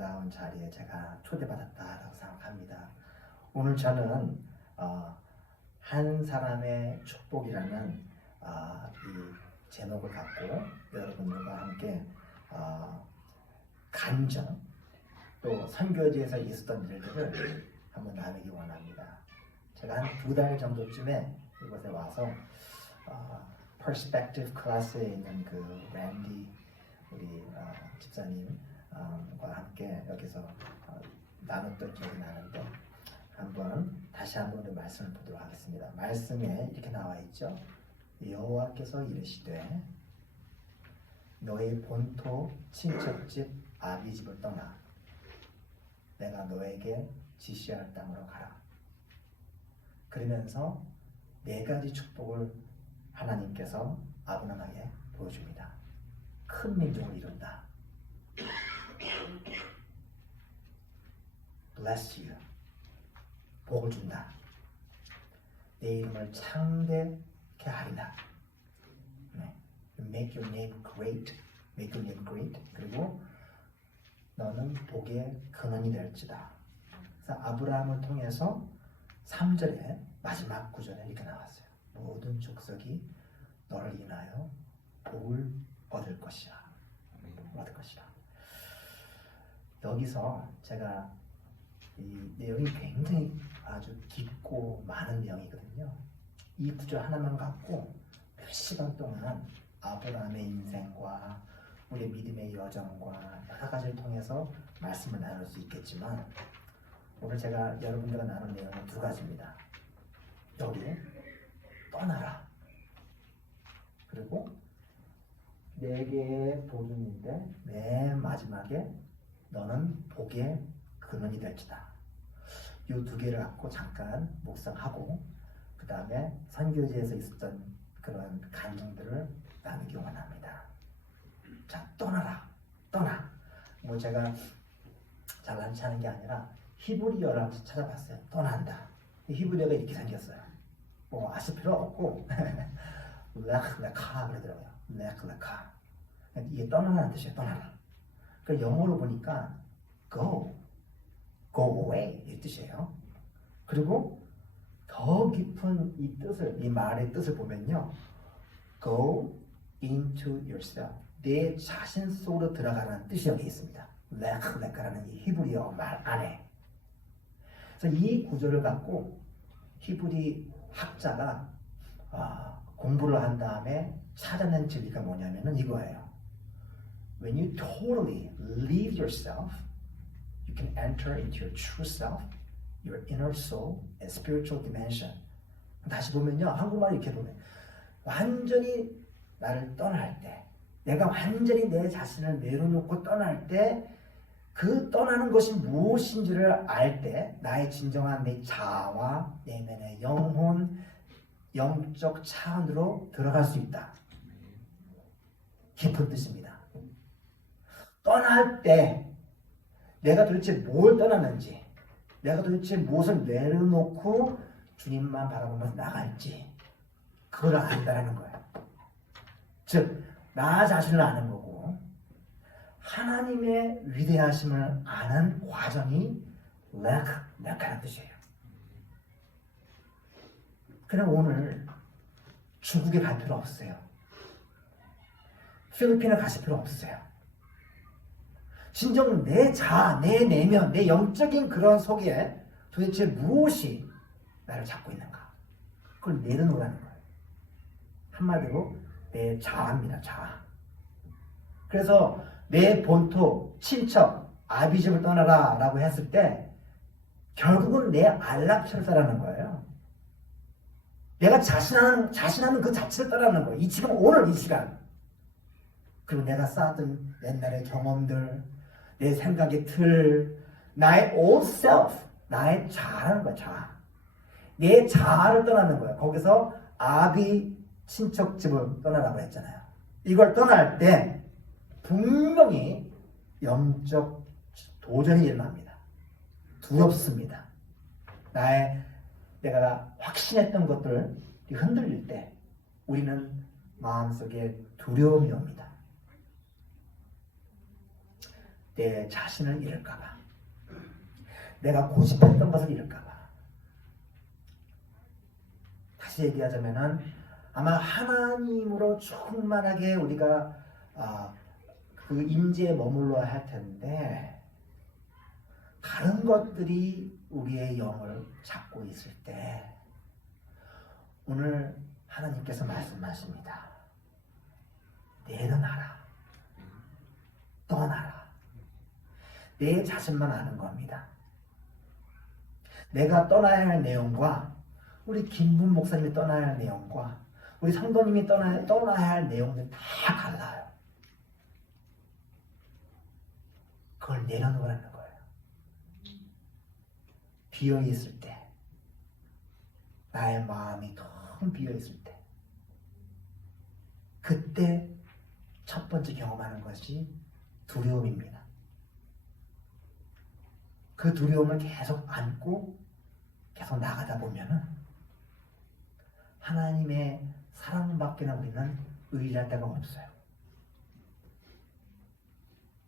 아름다운 자리에 제가 초대받았다라고 생각합니다. 오늘 저는 한 사람의 축복이라는 이 제목을 갖고 여러분들과 함께 간증 또 선교지에서 있었던 일들을 한번 나누기 원합니다. 제가 한 2달 정도쯤에 이곳에 와서 퍼스펙티브 클래스에 있는 그 랜디 우리 집사님과 함께 여기서 나눴던 기억이 나는데 다시 한번 그 말씀을 보도록 하겠습니다. 말씀에 이렇게 나와 있죠. 여호와께서 이르시되 너의 본토 친척집 아비 집을 떠나 내가 너에게 지시할 땅으로 가라. 그러면서 4가지 축복을 하나님께서 아브라함에게 보여줍니다. 큰 민족을 이룬다. Bless you. 복을 준다. 내 이름을 창대케 하리라. Make your name great. Make your name great. 그리고 너는 복의 근원이 될지다. 그래서 아브라함을 통해서 3절에 마지막 구절에 이렇게 나왔어요. 모든 족속이 너를 인하여 복을 얻을 것이라. 얻을 것이라. 여기서 제가 이 내용이 굉장히 아주 깊고 많은 내용이거든요. 이 구절 하나만 갖고 몇 시간 동안 아브라함의 인생과 우리 믿음의 여정과 여러 가지를 통해서 말씀을 나눌 수 있겠지만 오늘 제가 여러분들과 나눌 내용은 2가지입니다. 여기 떠나라. 그리고 4개의 복음인데 맨 마지막에 너는 복의 근원이 될지다. 이 2개를 갖고 잠깐 묵상하고 그 다음에 선교지에서 있었던 그런 간증들을 나누기 원합니다. 자, 떠나라. 떠나. 뭐 제가 잘난치 하는 게 아니라 히브리어를 찾아봤어요. 떠난다. 히브리어가 이렇게 생겼어요. 뭐 아실 필요 없고 레크레카 그러더라고요. 레크레카. 이게 떠나라는 뜻이에요. 떠나라. 그 영어로 보니까 go away 이 뜻이에요. 그리고 더 깊은 이 뜻을, 이 말의 뜻을 보면요, go into yourself, 내 자신 속으로 들어가라는 뜻이 여기 있습니다. 레크레카라는 이 히브리어 말 안에. 그래서 이 구절을 갖고 히브리 학자가 공부를 한 다음에 찾아낸 진리가 뭐냐면은 이거예요. When you totally leave yourself, you can enter into your true self, your inner soul, and spiritual dimension. 다시 보면요, 한국말 이렇게 보면 완전히 나를 떠날 때, 내가 완전히 내 자신을 내려놓고 떠날 때, 그 떠나는 것이 무엇인지를 알 때 나의 진정한 내 자아와 내면의 영혼, 영적 차원으로 들어갈 수 있다. 깊은 뜻입니다. 떠날 때 내가 도대체 뭘 떠나는지, 내가 도대체 무엇을 내려놓고 주님만 바라보면서 나갈지, 그걸 안다라는 거예요. 즉, 나 자신을 아는 거고 하나님의 위대하심을 아는 과정이 레크라는 뜻이에요. 그냥 오늘 중국에 갈 필요 없어요. 필리핀에 가실 필요 없어요. 진정 내 자아, 내 내면, 내 영적인 그런 속에 도대체 무엇이 나를 잡고 있는가? 그걸 내려놓으라는 거예요. 한마디로 내 자아입니다. 자아. 그래서 내 본토, 친척, 아비집을 떠나라 라고 했을 때 결국은 내 안락처를 거예요. 내가 자신하는 그 자체를 떠나는 거예요. 지금 오늘 이 시간. 그리고 내가 쌓았던 옛날의 경험들, 내 생각의 틀, 나의 old self, 나의 자아라는 거야. 자아. 내 자아를 떠나는 거예요. 거기서 아비 친척집을 떠나라고 했잖아요. 이걸 떠날 때 분명히 영적 도전이 일어납니다. 두렵습니다. 내가 확신했던 것들 흔들릴 때 우리는 마음속에 두려움이 옵니다. 내 자신을 잃을까봐, 내가 고집했던 것을 잃을까봐. 다시 얘기하자면은 아마 하나님으로 충만하게 우리가 그 임재에 머물러야 할 텐데 다른 것들이 우리의 영을 잡고 있을 때 오늘 하나님께서 말씀하십니다. 내려놔라. 떠나라. 내 자신만 아는 겁니다. 내가 떠나야 할 내용과 우리 김문 목사님이 떠나야 할 내용과 우리 성도님이 떠나야 할 내용은 다 달라요. 그걸 내려놓으라는 거예요. 비어있을 때, 나의 마음이 텅 비어있을 때, 그때 첫 번째 경험하는 것이 두려움입니다. 그 두려움을 계속 안고 계속 나가다 보면은 하나님의 사랑밖에는 우리는 의지할 데가 없어요.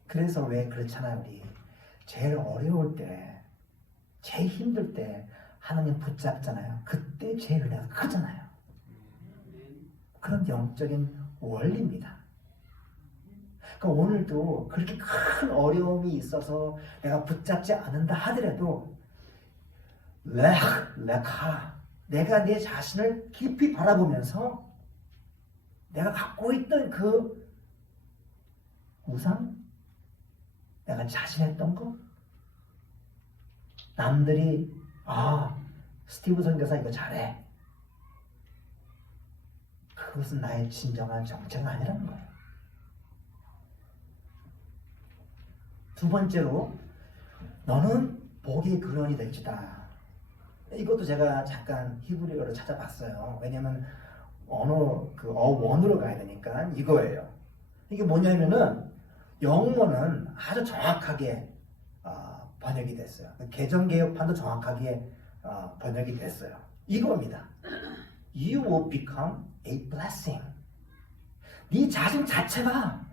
그래서 왜 그렇잖아요. 우리 제일 어려울 때, 제일 힘들 때 하나님 붙잡잖아요. 그때 제일 은혜가 크잖아요. 그런 영적인 원리입니다. 그러니까 오늘도 그렇게 큰 어려움이 있어서 내가 붙잡지 않는다 하더라도 레카 내가 내 자신을 깊이 바라보면서 내가 갖고 있던 그 우상, 내가 자신했던 거, 남들이 스티브 선교사 이거 잘해, 그것은 나의 진정한 정체가 아니라는 거예요. 두 번째로 너는 복의 근원이 될지다. 이것도 제가 잠깐 히브리어를 찾아봤어요. 왜냐면 어원으로 가야 되니까 이거예요. 이게 뭐냐면은 영어는 아주 정확하게 번역이 됐어요. 개정개혁판도 정확하게 번역이 됐어요. 이겁니다. You will become a blessing. 네 자신 자체가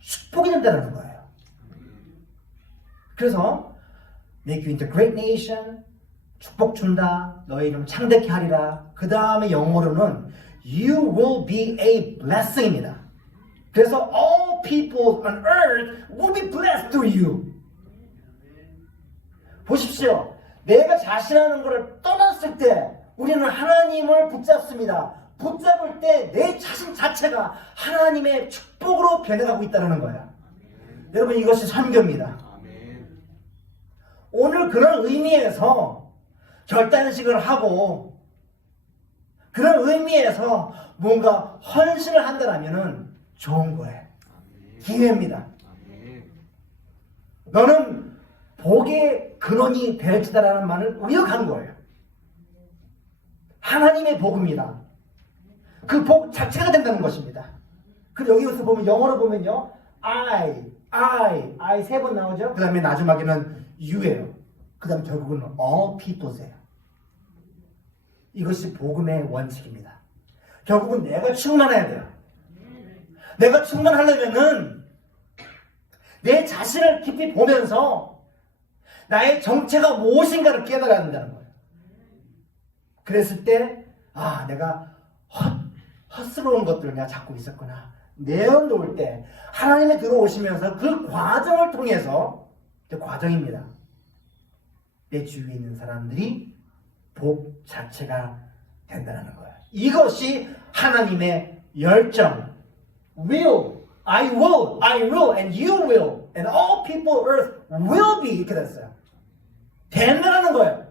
축복이 된다는 거예요. 그래서 make you into great nation, 축복 준다, 너의 이름 창대케 하리라. 그 다음에 영어로는 you will be a blessing입니다. 그래서 all people on earth will be blessed through you. 보십시오. 내가 자신하는 것을 떠났을 때 우리는 하나님을 붙잡습니다. 붙잡을 때 내 자신 자체가 하나님의 축복으로 변해가고 있다는 거예요. 여러분, 이것이 선교입니다. 오늘 그런 의미에서 결단식을 하고 그런 의미에서 뭔가 헌신을 한다면 좋은 거예요. 기회입니다. 너는 복의 근원이 될지다라는 말을 의역한 거예요. 하나님의 복입니다. 그 복 자체가 된다는 것입니다. 그리고 여기서 보면 영어로 보면요, I 세 번 나오죠. 그 다음에 마지막에는 you예요. 그 다음 결국은 all people세요. 이것이 복음의 원칙입니다. 결국은 내가 충만해야 돼요. 내가 충만하려면은 내 자신을 깊이 보면서 나의 정체가 무엇인가를 깨달아야 한다는 거예요. 그랬을 때 내가 헛스러운 것들을 내가 잡고 있었구나. 내어놓을 때 하나님이 들어오시면서 그 과정을 통해서, 과정입니다, 내 주위에 있는 사람들이 복 자체가 된다는 거예요. 이것이 하나님의 열정. I will, and you will, and all people on earth will be. 이렇게 됐어요. 된다는 거예요.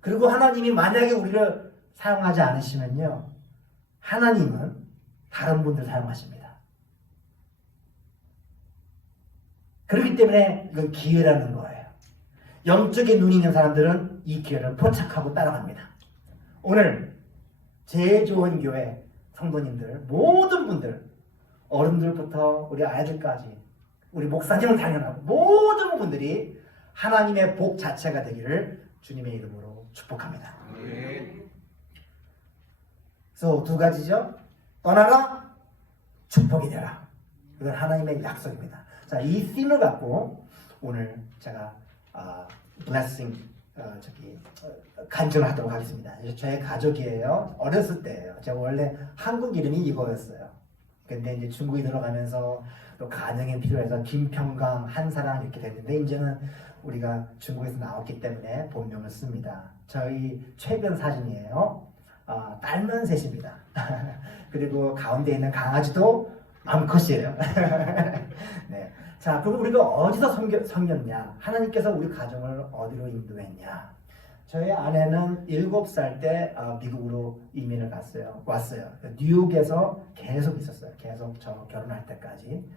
그리고 하나님이 만약에 우리를 사용하지 않으시면요, 하나님은 다른 분들 사용하십니다. 그렇기 때문에 이건 기회라는 거예요. 영적인 눈이 있는 사람들은 이 기회를 포착하고 따라갑니다. 오늘 제일 좋은 교회 성도님들, 모든 분들, 어른들부터 우리 아이들까지, 우리 목사님은 당연하고 모든 분들이 하나님의 복 자체가 되기를 주님의 이름으로 축복합니다. 그래서 두 가지죠. 떠나라, 축복이 되라. 이건 하나님의 약속입니다. 자, 이 팀을 갖고 오늘 제가 blessing 간증을 하도록 하겠습니다. 저의 가족이에요. 어렸을 때예요. 제가 원래 한국 이름이 이거였어요. 근데 이제 중국에 들어가면서 또 가정이 필요해서 김평강, 한사랑 이렇게 됐는데 이제는 우리가 중국에서 나왔기 때문에 본명을 씁니다. 저희 최근 사진이에요. 딸만 셋입니다. 그리고 가운데 있는 강아지도 암컷이에요. 네. 자, 그럼 우리가 어디서 섬겼냐? 하나님께서 우리 가정을 어디로 인도했냐? 저희 아내는 7살 때 미국으로 이민을 왔어요. 뉴욕에서 계속 있었어요. 계속 저 결혼할 때까지.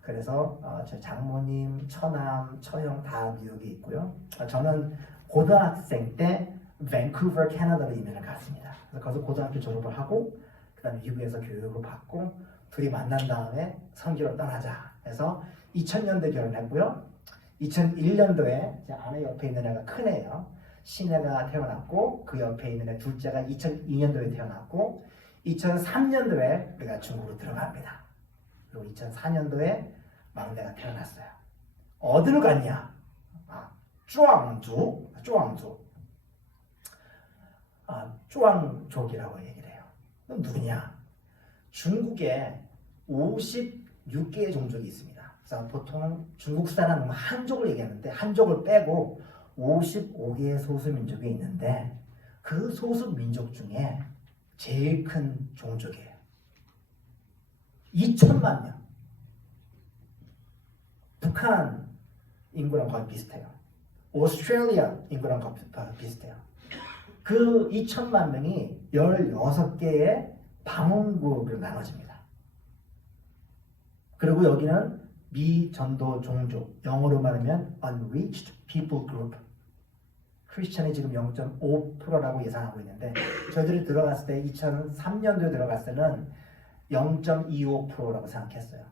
그래서 저 장모님, 처남, 처형 다 뉴욕에 있고요. 저는 고등학생 때 밴쿠버, 캐나다로 이민을 갔습니다. 그래서 거기서 고등학교 졸업을 하고 그 다음에 미국에서 교육을 받고 둘이 만난 다음에 선교로 떠나자 해서 2000년도에 결혼했고요. 2001년도에 제 아내 옆에 있는 애가 큰 애예요. 신애가 태어났고 그 옆에 있는 애 둘째가 2002년도에 태어났고 2003년도에 우리가 중국으로 들어갑니다. 그리고 2004년도에 막내가 태어났어요. 어디로 갔냐? 쭈앙주. 쭈앙족이라고 얘기를 해요. 그럼 누구냐? 중국에 56개의 종족이 있습니다. 그래서 보통 중국 사람은 한족을 얘기하는데 한족을 빼고 55개의 소수민족이 있는데 그 소수민족 중에 제일 큰 종족이에요. 2천만 명. 북한 인구랑 거의 비슷해요. 오스트레일리아 인구랑 거의 비슷해요. 그 2천만 명이 16개의 방언국으로 나눠집니다. 그리고 여기는 미전도 종족, 영어로 말하면 unreached people group. 크리스천이 지금 0.5%라고 예상하고 있는데 저희들이 들어갔을 때 2003년도에 들어갔을 때는 0.25%라고 생각했어요.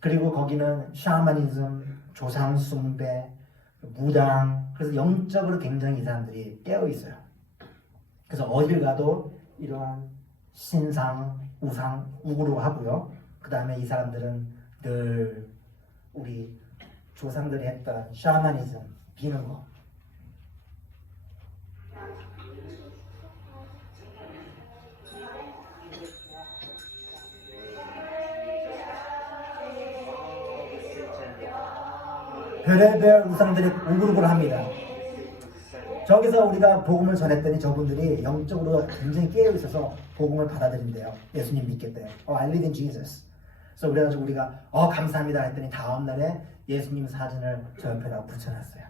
그리고 거기는 샤머니즘, 조상 숭배, 무당, 그래서 영적으로 굉장히 이 사람들이 깨어 있어요. 그래서 어딜 가도 이러한 신상, 우상, 우구로 하고요. 그 다음에 이 사람들은 늘 우리 조상들이 했던 샤머니즘, 비는 거. 별의별 우상들이 우그룹을 합니다. 저기서 우리가 복음을 전했더니 저분들이 영적으로 굉장히 깨어 있어서 복음을 받아들인대요. 예수님 믿겠대요. I live in Jesus. 그래서 그래가지고 우리가 감사합니다 했더니 다음 날에 예수님 사진을 저 옆에다 붙여놨어요.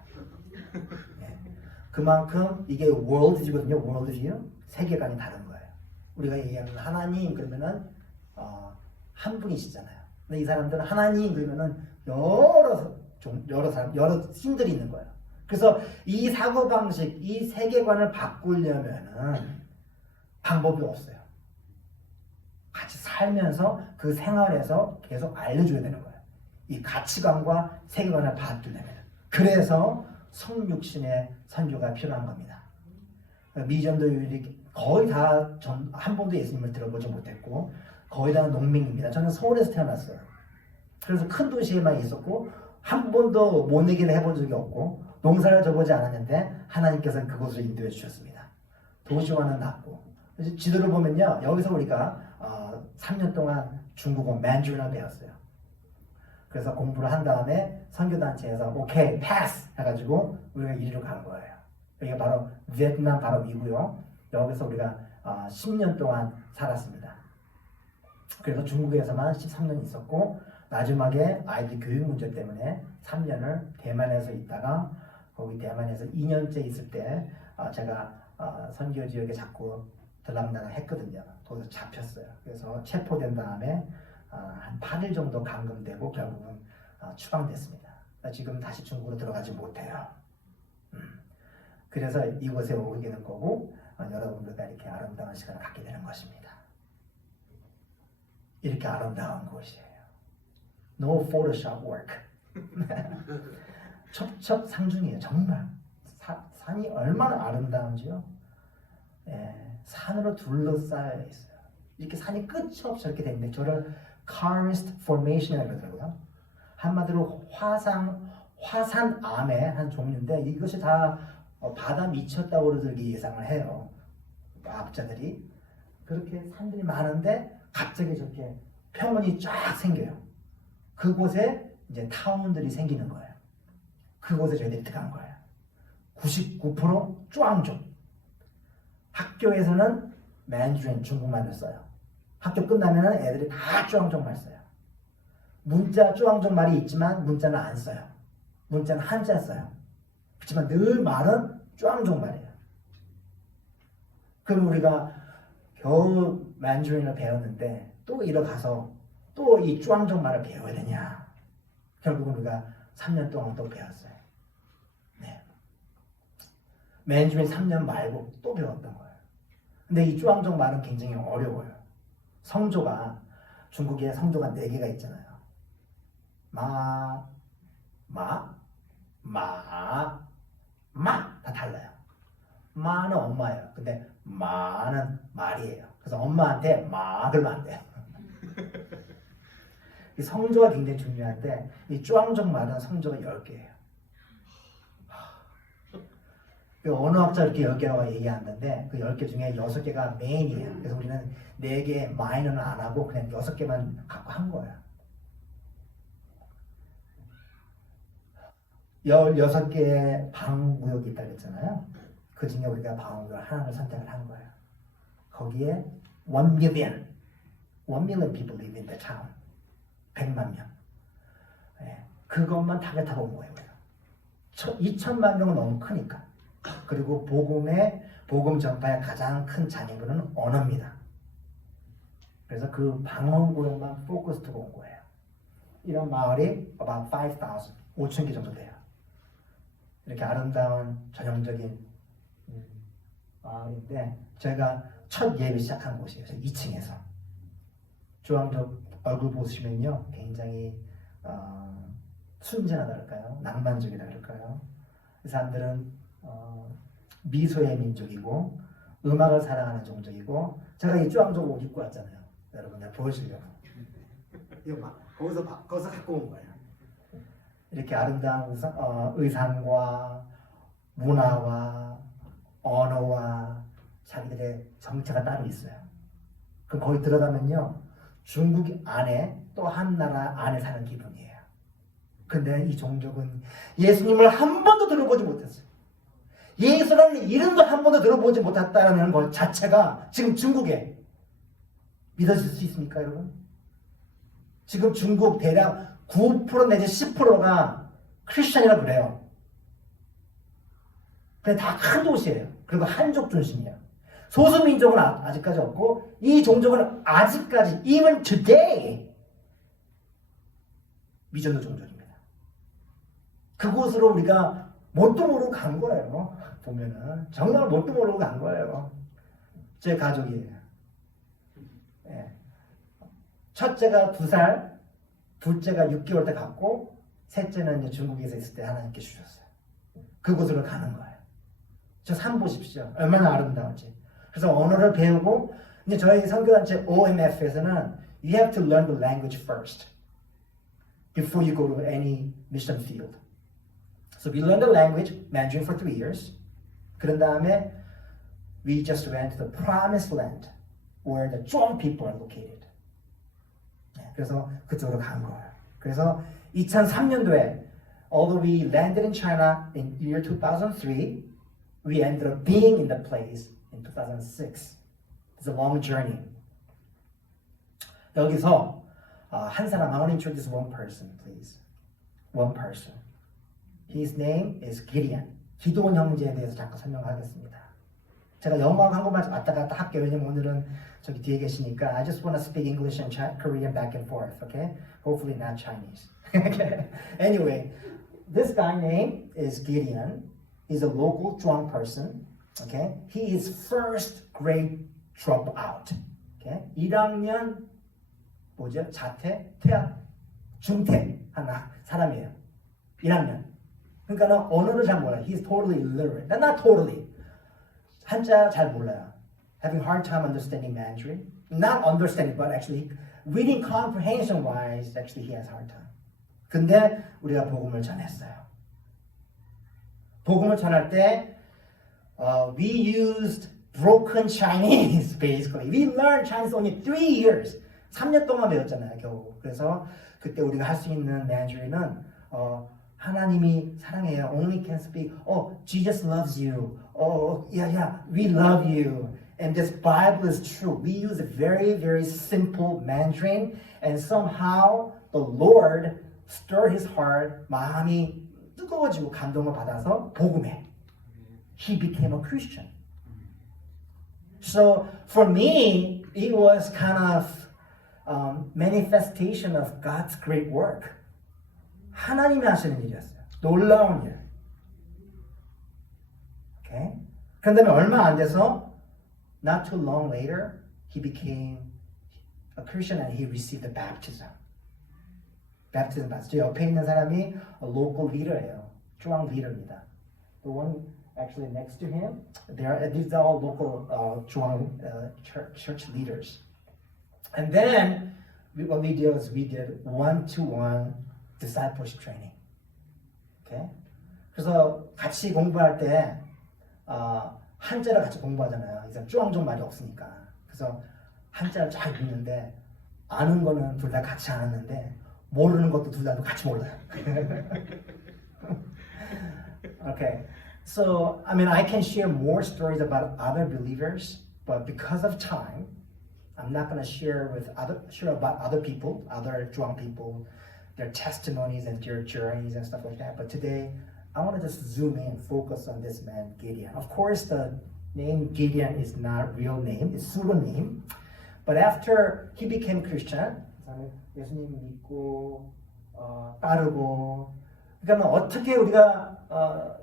네. 그만큼 이게 worldview거든요. worldview. 세계관이 다른 거예요. 우리가 얘기하는 하나님 그러면은 한 분이시잖아요. 근데 이 사람들은 하나님 그러면은 여러 사람, 여러 신들이 있는 거예요. 그래서 이 사고방식, 이 세계관을 바꾸려면은 방법이 없어요. 같이 살면서 그 생활에서 계속 알려줘야 되는 거예요. 이 가치관과 세계관을 바꾸려면. 그래서 성육신의 선교가 필요한 겁니다. 미전도율이 거의 다 한 번도 예수님을 들어보지 못했고 거의 다 농민입니다. 저는 서울에서 태어났어요. 그래서 큰 도시에만 있었고 한 번도 못 내기를 해본 적이 없고 농사를 져보지 않았는데 하나님께서는 그곳으로 인도해 주셨습니다. 도시와는 낮고 지도를 보면요. 여기서 우리가 3년 동안 중국어 만주린을 배웠어요. 그래서 공부를 한 다음에 선교단체에서 오케이 패스 해가지고 우리가 이리로 간 거예요. 여기가 바로 베트남 바로 위고요. 여기서 우리가 10년 동안 살았습니다. 그래서 중국에서만 13년 있었고 마지막에 아이들 교육 문제 때문에 3년을 대만에서 있다가 거기 대만에서 2년째 있을 때 제가 선교 지역에 자꾸 들락날락 했거든요. 거기서 잡혔어요. 그래서 체포된 다음에 한 8일 정도 감금되고 결국은 추방됐습니다. 지금 다시 중국으로 들어가지 못해요. 그래서 이곳에 오게 된 거고 여러분들과 이렇게 아름다운 시간을 갖게 되는 것입니다. 이렇게 아름다운 곳이에요. No Photoshop work. 첩첩상중이에요. 정말 산이 얼마나 아름다운지요. 산으로 둘러싸여 있어요. 이렇게 산이 끝이 없이 이렇게 되는데 저를 karst formation이라고 그러더라고요. 한마디로 화산암의 한 종류인데 이것이 다 바다 미쳤다고 그렇게 예상을 해요. 과학자들이. 그렇게 산들이 많은데 갑자기 저렇게 평원이 쫙 생겨요. 그곳에 이제 타운들이 생기는 거예요. 그곳에 저희들이 들어간 거예요. 99% 쭈앙족. 학교에서는 만주린 중국말을 써요. 학교 끝나면 애들이 다 쭈앙족말 써요. 문자 쭈앙족 말이 있지만 문자는 안 써요. 문자는 한자 써요. 그렇지만 늘 말은 쭈앙족 말이에요. 그럼 우리가 겨우 만주린을 배웠는데 또 이러가서 또 이 쭈앙족 말을 배워야 되냐. 결국은 우리가 3년 동안 또 배웠어요. 네. 만주린 3년 말고 또 배웠던 거예요. 근데 이 쭈앙족 말은 굉장히 어려워요. 성조가 중국에 성조가 4개가 있잖아요. 마 다 달라요. 마는 엄마예요. 근데 마는 말이에요. 그래서 엄마한테 마 그러면 안 돼요. 이 성조가 굉장히 중요한데 이 쭈앙족 말은 성조가 10개예요. 언어학자 이렇게 10개라고 얘기하는데 그 10개 중에 6개가 메인이에요. 그래서 우리는 4개 마이너는 안 하고 그냥 6개만 갖고 한 거예요. 16개의 방구역이 있다고 했잖아요. 그 중에 우리가 방구역 하나를 선택을 한 거예요. 거기에 1 million people live in the town. 100만 명. 네, 그것만 타겟하고 온 거예요. 2천만 명은 너무 크니까. 그리고 복음 전파의 가장 큰 장애물은 언어입니다. 그래서 그 방언구역만 포커스 두고 온 거예요. 이런 마을이 about 5,000개 정도 돼요. 이렇게 아름다운 전형적인 마을인데 저희가 첫 예배 시작한 곳이에요. 2층에서. 쭈앙족 얼굴 보시면요. 굉장히 순진하다 그럴까요? 낭만적이다 그럴까요? 이 사람들은 미소의 민족이고 음악을 사랑하는 종족이고 제가 이 쭈앙족 옷 입고 왔잖아요. 여러분 내가 보여주려고. 이거 막 거기서 갖고 온 거예요. 이렇게 아름다운 의상과 문화와 언어와 자기들의 정체가 따로 있어요. 그럼 거기 들어가면요. 중국 안에 또 한 나라 안에 사는 기분이에요. 근데 이 종족은 예수님을 한 번도 들어보지 못했어요. 예수라는 이름도 한 번도 들어보지 못했다는 것 자체가 지금 중국에 믿어질 수 있습니까, 여러분? 지금 중국 대략 9% 내지 10%가 크리스천이라고 그래요. 근데 다 큰 도시예요. 그리고 한족 중심이에요. 소수민족은 아직까지 없고 이 종족은 아직까지 even today 미전도 종족입니다. 그곳으로 우리가 뭣도 모르고 간 거예요. 보면은 정말 뭣도 모르고 간 거예요. 제 가족이에요. 네. 첫째가 2살, 둘째가 6개월 때 갔고 셋째는 이제 중국에서 있을 때 하나님께 주셨어요. 그곳으로 가는 거예요. 저 산 보십시오. 얼마나 아름다운지. 그래서 언어를 배우고 이제 저희 선교단체 OMF에서는 you have to learn the language first before you go to any mission field. So we learned the language, Mandarin for 3 years. 그런 다음에 we just went to the promised land where the Zhuang people are located. 그래서 그쪽으로 간 거예요. 그래서 2003년도에 although we landed in China in year 2003, we ended up being in the place in 2006. It's a long journey. 여기서 한 사람, I want to introduce one person, please. One person. His name is Gideon. 기도원 형제에 대해서 잠깐 설명하겠습니다. 제가 영어하고 한국말 왔다 갔다 할게요. 왜냐면 오늘은 저기 뒤에 계시니까 I just want to speak English and Korean back and forth, okay? Hopefully not Chinese. Okay. Anyway, this guy name is Gideon. He's a local Zhuang person. Okay? He is first grade dropout. Okay? 1학년 뭐죠? 자퇴, 퇴학, 중퇴 하나 사람이에요. 1학년. 그러니까는 언어를 잘 몰라요. He's totally illiterate. Not totally. 한자 잘 몰라요. Having hard time understanding Mandarin. Not understanding, but actually reading comprehension wise, actually he has a hard time. 근데 우리가 복음을 전했어요. 복음을 전할 때 we used broken Chinese basically. We learned Chinese only 3 years. 3년 동안 배웠잖아요, 겨우. 그래서 그때 우리가 할 수 있는 Mandarin은 하나님이 사랑해요. Only can speak. Oh, Jesus loves you. Oh, yeah, we love you. And this Bible is true. We use a very, very simple Mandarin, and somehow the Lord stirred his heart. 마음이 뜨거워지고 감동을 받아서 복음해. He became a Christian. So for me, it was kind of manifestation of God's great work. 하나님이 하시는 일이었어요. 놀라운 일. Okay? 그 다음에 얼마 안 돼서 not too long later, he became a Christian and he received the baptism. Baptism 받았죠. 옆에 있는 사람이 a local leader예요. 중앙 leader입니다. The one actually next to him, these are all local 중앙 church leaders. And then what we did was we did one-to-one discipleship training. Okay? 그래서 같이 공부할 때 한자를 같이 공부하잖아요. 이제 쫑쫑 말이 없으니까. 그래서 한자를 잘 읽는데 아는 거는 둘 다 같이 아는데 모르는 것도 둘 다 같이 몰라요. Okay. So, I mean, I can share more stories about other believers, but because of time, I'm not going to share about other people, other Zhuang people, their testimonies and their journeys and stuff like that. But today, I want to just zoom in, focus on this man, Gideon. Of course, the name Gideon is not real name, it's pseudonym. But after he became Christian, 예수님 믿고 따르고, 그러니까 어떻게 우리가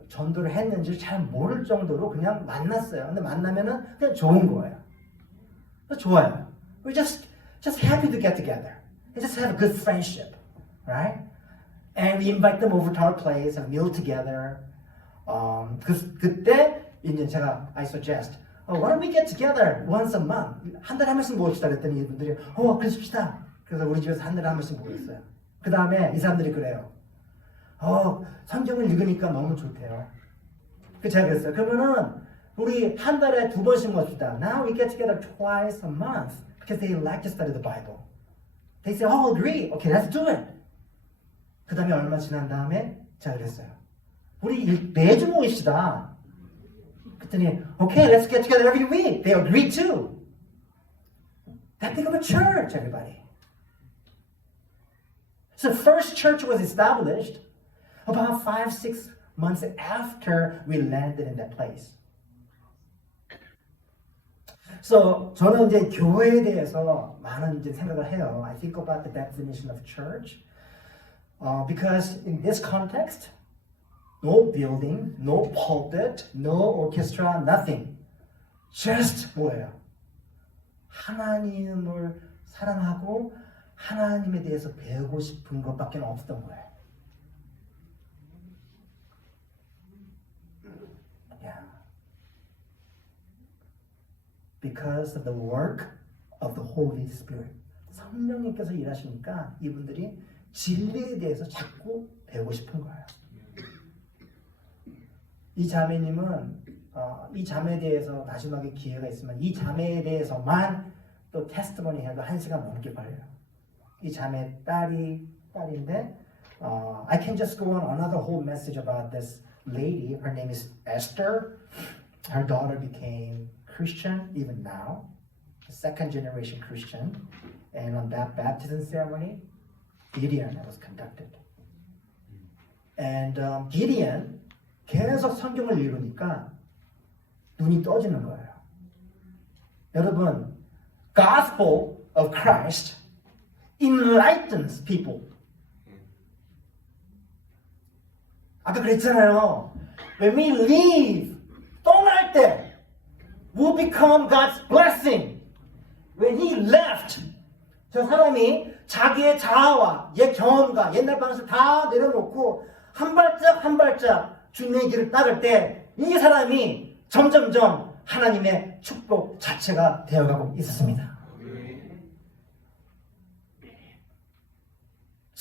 전도를 했는지 잘 모를 정도로 그냥 만났어요. 근데 만나면은 그냥 좋은 거예요. 좋아요. We're just happy to get together. And just have a good friendship, right? And we invite them over to our place and meal together. 그때 이제 제가 I suggest, why don't we get together once a month? 한 달에 한 번씩 모읍시다 그랬더니 이분들이 그러십시다. 그래서 우리 집에서 한 달에 한 번씩 모였어요. 그 다음에 이 사람들이 그래요. 성경을 읽으니까 너무 좋대요. 제가 그랬어요. 그러면은 우리 한 달에 2번씩 모읍시다. Now we get together twice a month because they like to study the Bible. They say, agree. Okay, let's do it. 그 다음에 얼마 지난 다음에 제가 그랬어요. 우리 매주 모입시다. 그랬더니, okay, let's get together every week. They agreed too. That became a church, everybody. So the first church was established about 5-6 months after we landed in that place. So 저는 이제 교회에 대해서 많은 이제 생각을 해요. I think about the definition of church because in this context, no building, no pulpit, no orchestra, nothing. Just 뭐예요? 하나님을 사랑하고 하나님에 대해서 배우고 싶은 것밖에 없었던 거예요. Because of the work of the Holy Spirit. 성령님께서 일하시니까 이분들이 진리에 대해서 자꾸 배우고 싶은 거예요. 이 자매님은 이 자매에 대해서 마지막에 기회가 있으면 이 자매에 대해서만 또 테스트머니 해도 1시간 넘게 걸려요. 이 자매 딸인데 I can just go on another whole message about this lady. Her name is Esther. Her daughter became Christian even now, a second generation Christian, and on that baptism ceremony, Gideon was conducted. And Gideon 계속 성경을 읽으니까 눈이 떠지는 거예요. 여러분, Gospel of Christ enlightens people. 아까 그랬잖아요. When we leave, 떠날 때 will become God's blessing. When he left, 저 사람이 자기의 자아와 옛 경험과 옛날 방식 다 내려놓고 한 발짝 주님의 길을 따를 때 이 사람이 점점점 하나님의 축복 자체가 되어가고 있었습니다.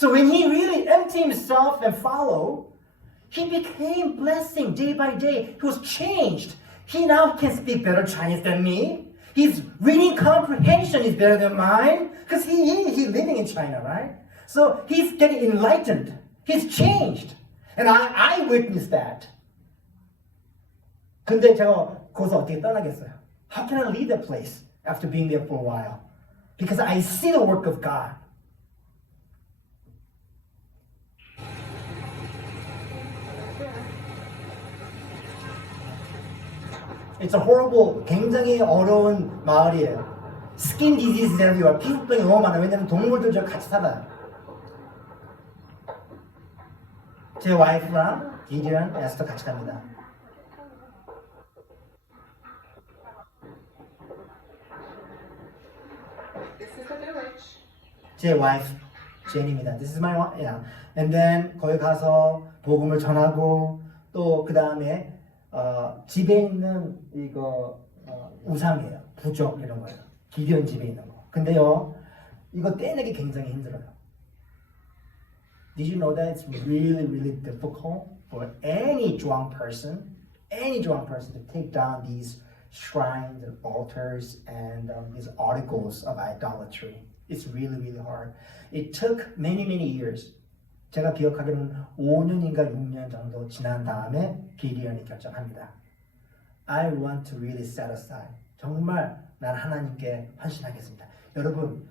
So when he really emptied himself and followed, he became blessing day by day. He was changed. He now can speak better Chinese than me. His reading comprehension is better than mine because he's living in China, right? So he's getting enlightened. He's changed. And I witnessed that. 근데 제가 거기서 어떻게 떠나겠어요? How can I leave that place after being there for a while? Because I see the work of God. It's a horrible, 굉장히 어려운 마을이에요. Skin diseases everywhere. 피부병이 너무 많아요. 왜냐면 동물들과 같이 살아요. 제 와이프랑 기디언, 에스터 같이 갑니다. 제 와이프 제니입니다. This is my wife. Yeah. And then 거기 가서 복음을 전하고 또 그 다음에 집에 있는 이거 우상이에요. 부적 이런 거예요. 기디언 집에 있는 거. 근데요 이거 떼내기 굉장히 힘들어요. Did you know that it's really, really difficult for any drunk person to take down these shrines and altars and these articles of idolatry? It's really, really hard. It took many, many years. 제가 기억하기로는 5년인가 6년 정도 지난 다음에 기디언이 결정합니다. I want to really set aside. 정말 난 하나님께 헌신하겠습니다. 여러분,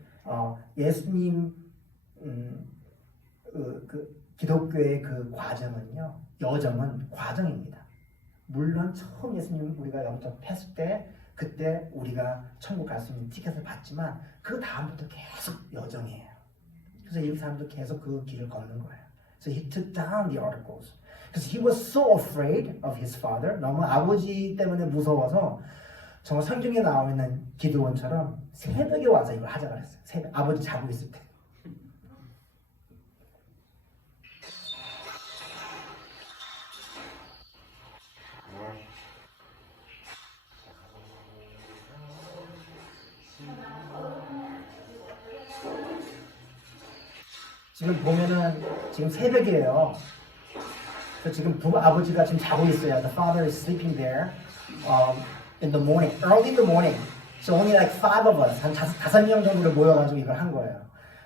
예수님 기독교의 그 과정은요, 여정은 과정입니다. 물론 처음 예수님 우리가 영접했을 때 그때 우리가 천국 갈 수 있는 티켓을 받지만 그 다음부터 계속 여정이에요. 그래서 이 사람도 계속 그 길을 걷는 거예요. So he took down the articles because he was so afraid of his father. 너무 아버지 때문에 무서워서 정말 성경에 나와 있는 기드온처럼 새벽에 와서 이걸 하자 그랬어요. 새벽 아버지 자고 있을 때. 지금 보면은 지금 새벽이에요. 그래서 지금 아버지가 지금 자고 있어요. The father is sleeping there in the morning, early in the morning. So only like 5 of us, 한 5명 정도를 모여가지고 이걸 한 거예요.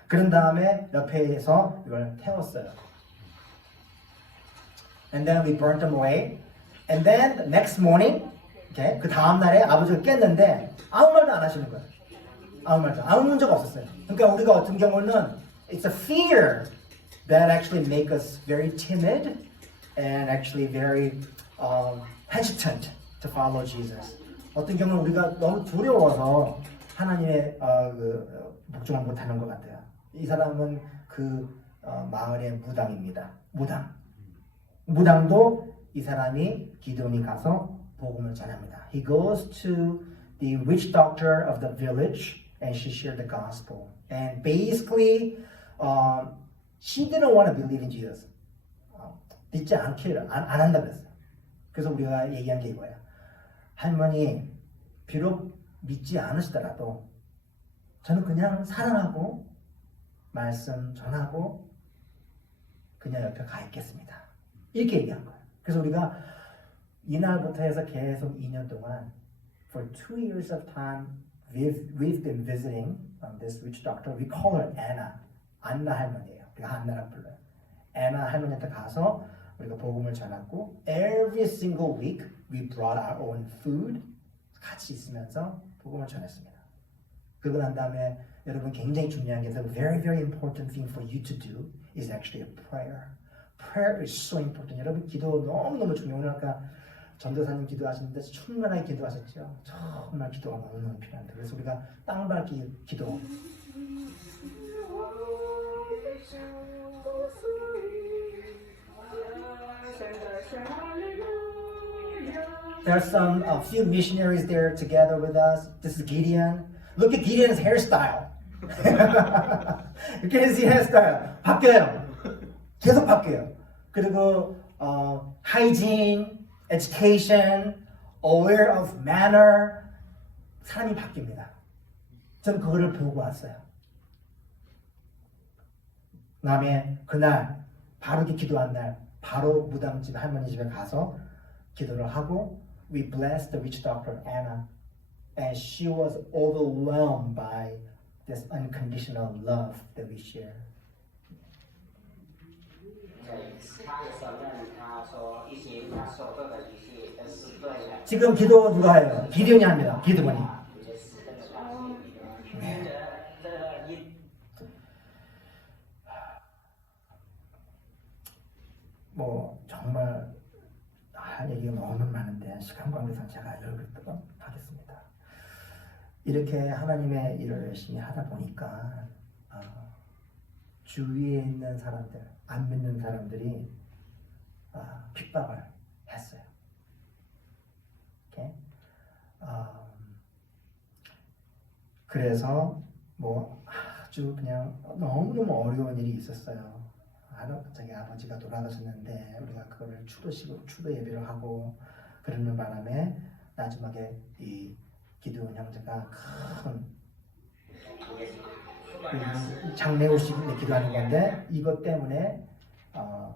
그런 다음에 옆에서 이걸 태웠어요. And then we burnt them away. And then the next morning, okay, 그 다음 날에 아버지가 깼는데 아무 말도 안 하시는 거예요. 아무 문제가 없었어요. 그러니까 우리가 어떤 경우는 it's a fear that actually make us very timid and actually very hesitant to follow Jesus. 어떤 경우는 우리가 너무 두려워서 하나님의 복종을 못하는 것 같아요. 이 사람은 그 마을의 무당입니다. 무당도 이 사람이 기드온이 가서 복음을 전합니다. He goes to the witch doctor of the village and she shared the gospel. And basically she didn't want to believe in Jesus. 믿지 않기를 안 한다 그랬어요. 그래서 우리가 얘기한 게 이거예요. 할머니, 비록 믿지 않으시더라도 저는 그냥 사랑하고 말씀 전하고 그냥 옆에 가 있겠습니다. 이렇게 얘기한 거예요. 그래서 우리가 이날부터 해서 계속 2년 동안 for 2 years of time we've been visiting this witch doctor. We call her Anna. 안나 할머니예요. 우리가 안나라고 불러요. 안나 할머니한테 가서 우리가 복음을 전하고 every single week we brought our own food. 같이 있으면서 복음을 전했습니다. 그러고 난 다음에 여러분 굉장히 중요한 게 the very very important thing for you to do is actually a prayer. Prayer is so important. 여러분 기도 너무너무 중요해요. 오늘 아까 전도사님 기도하시는데 충만하게 기도하셨죠. 정말 기도가 너무너무 필요한데 그래서 우리가 땅밟기 기도 There are a few missionaries there together with us. This is Gideon. Look at Gideon's hairstyle. Look at his hairstyle. 바뀌어요. 계속 바뀌어요. 그리고 hygiene, education, aware of manner. 사람이 바뀝니다. 전 그거를 보고 왔어요. 그다음에 그날 바로 이렇게 기도한 날 바로 무당집 할머니 집에 가서 기도를 하고 we blessed the witch doctor Anna and she was overwhelmed by this unconditional love that we share. 他也承认，他说一些他所做的一些都是对的。 지금 기도 누가 해요? 기도원이 합니다. 기도원이. 也是这个关系。这一 뭐 정말 할 얘기가 너무 많은데 시간 관계상 제가 여기서 하겠습니다. 이렇게 하나님의 일을 열심히 하다 보니까 주위에 있는 사람들, 안 믿는 사람들이 핍박을 했어요. 이렇게. 그래서 뭐 아주 그냥 너무너무 어려운 일이 있었어요. 자기 아버지가 돌아가셨는데 우리가 그거를 추도 예배를 하고 그러는 바람에 마지막에 이 기도원 형제가 큰 장례후식에 기도하는 건데 이것 때문에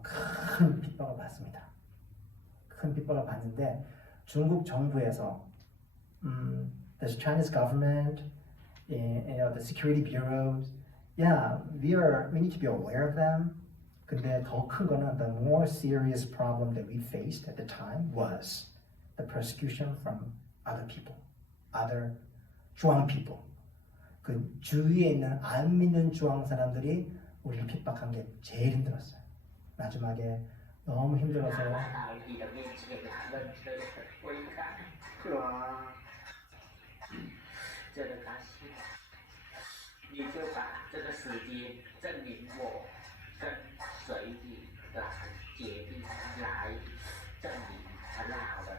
큰 핍박을 받습니다. 큰 핍박을 받는데 중국 정부에서 the Chinese government, the security bureaus, yeah, we need to be aware of them. 근데 더 큰 거는 the more serious problem that we faced at the time was the persecution from other people, other 주황 people. 그 주위에 있는 안 믿는 주황 사람들이 우리를 핍박한 게 제일 힘들었어요. 마지막에 너무 힘들어서 这个感谢，你就把这个时间证明我跟随你来决定来证明他老的，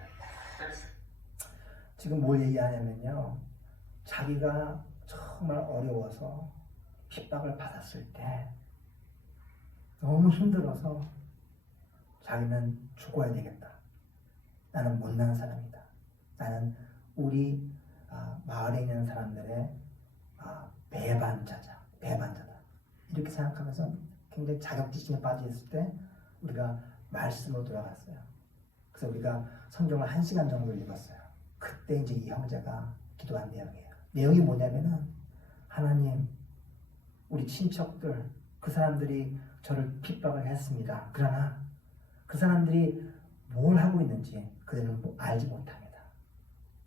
但是 지금 뭘 얘기하냐면요. 자기가 정말 어려워서 핍박을 받았을 때 너무 힘들어서 자기는 죽어야 되겠다. 나는 못난 사람이다. 나는 우리 마을에 있는 사람들의 배반자다. 이렇게 생각하면서 굉장히 자격지심에 빠져 있을 때 우리가 말씀으로 돌아갔어요. 그래서 우리가 성경을 1시간 정도 읽었어요. 그때 이제 이 형제가 기도한 내용이에요. 내용이 뭐냐면은 하나님, 우리 친척들 그 사람들이 저를 핍박을 했습니다. 그러나 그 사람들이 뭘 하고 있는지 그들은 알지 못합니다.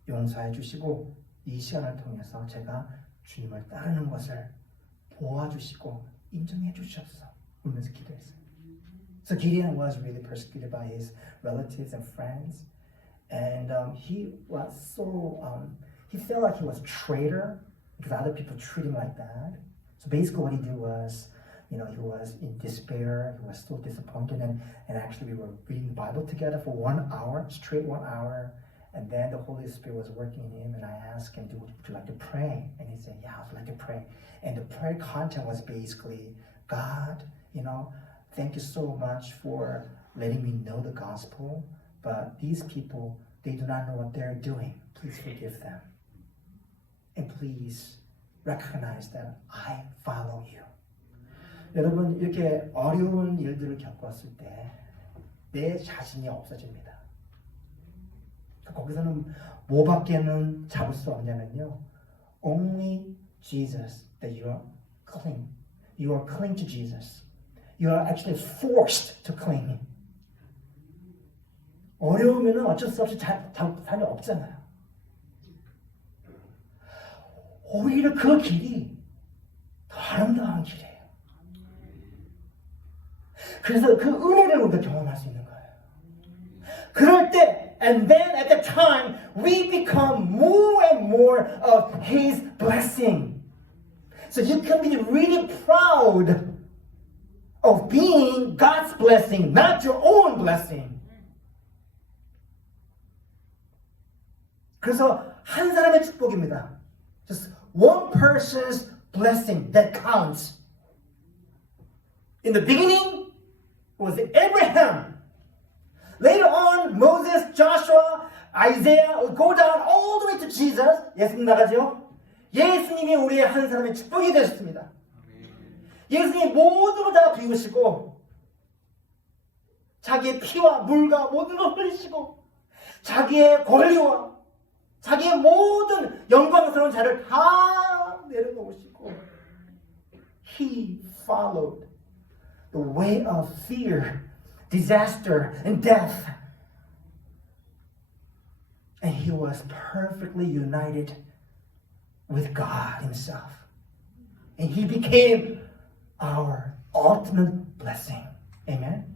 용서해 주시고 이 시간을 통해서 제가 주님을 따르는 것을 도와주시고 인정해 주시옵소서 울면서 기도했어요. So Gideon was really persecuted by his relatives and friends, and he was he felt like he was a traitor because other people treat him like that. So basically, what he did was, he was in despair. He was so disappointed, and actually, we were reading the Bible together for 1 hour, straight 1 hour, and then the Holy Spirit was working in him, and I asked him, would you like to pray? And he said, yeah, I would like to pray. And the prayer content was basically, God, thank you so much for letting me know the gospel, but these people, they do not know what they're doing. Please forgive them. And please recognize that I follow you. 여러분, 이렇게 어려운 일들을 겪었을 때 내 자신이 없어집니다. 거기서는 뭐밖에는 잡을 수 없냐면요. Only Jesus that you are cling. You are cling to Jesus. You are actually forced to cling. 어려우면 어쩔 수 없이 사람이 없잖아요. 오히려 그 길이 더 아름다운 길이에요. 그래서 그 은혜를 우리가 경험할 수 있는 거예요. 그럴 때, and then at that time, we become more and more of His blessing. So you can be really proud of being God's blessing, not your own blessing. 그래서 한 사람의 축복입니다. Just one person's blessing that counts. In the beginning was Abraham. Later on, Moses, Joshua, Isaiah, will go down all the way to Jesus. 예수님 나가죠? 예수님이 우리의 한 사람의 축복이 되셨습니다. 예수님이 모든 걸 다 비우시고 자기의 피와 물과 모든 걸 흘리시고 자기의 권리와 자기의 모든 영광스러운 자를 다 내려놓으시고 He followed the way of fear, disaster, and death. And he was perfectly united with God himself. And he became our ultimate blessing. Amen?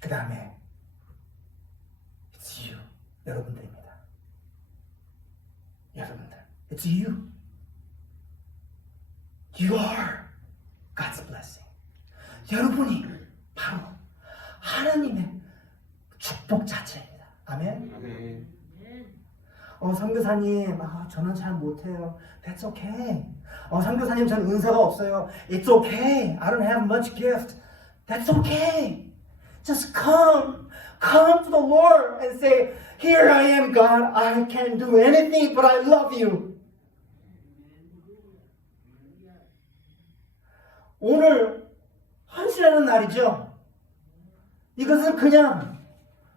그 다음에 It's you. 여러분들입니다. 여러분들. It's you. You are God's blessing. 여러분이 바로 하나님의 축복 자체입니다. 아멘. 선교사님, 저는 잘 못해요. That's okay. 선교사님, 저는 은사가 없어요. It's okay. I don't have much gift. That's okay. Just come to the Lord and say, Here I am, God. I can't do anything, but I love you. 오늘 헌신하는 날이죠. 이것은 그냥